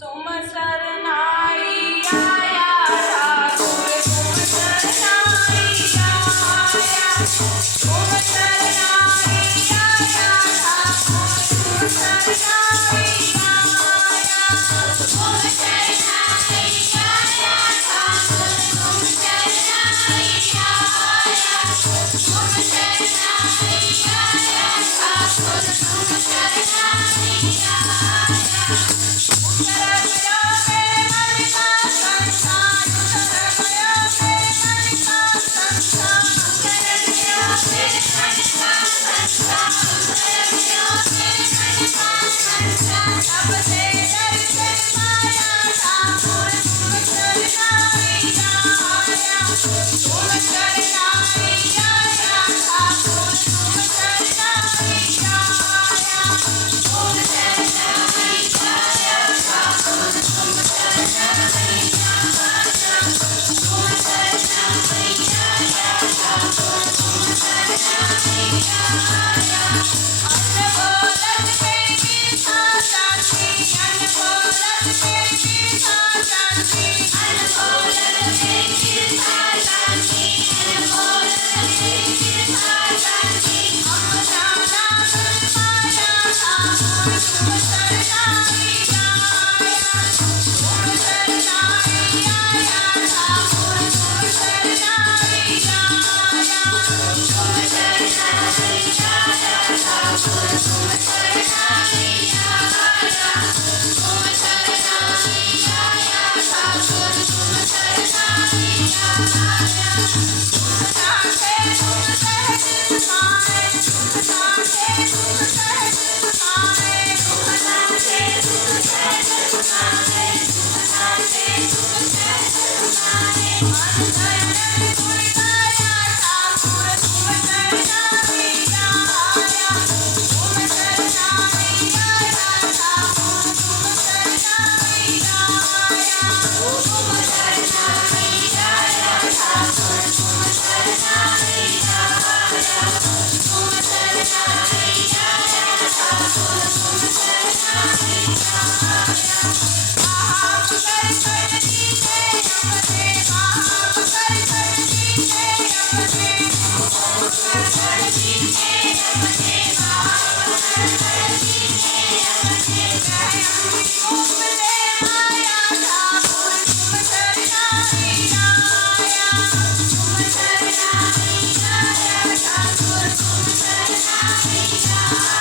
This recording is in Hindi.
तुम सर Yeah.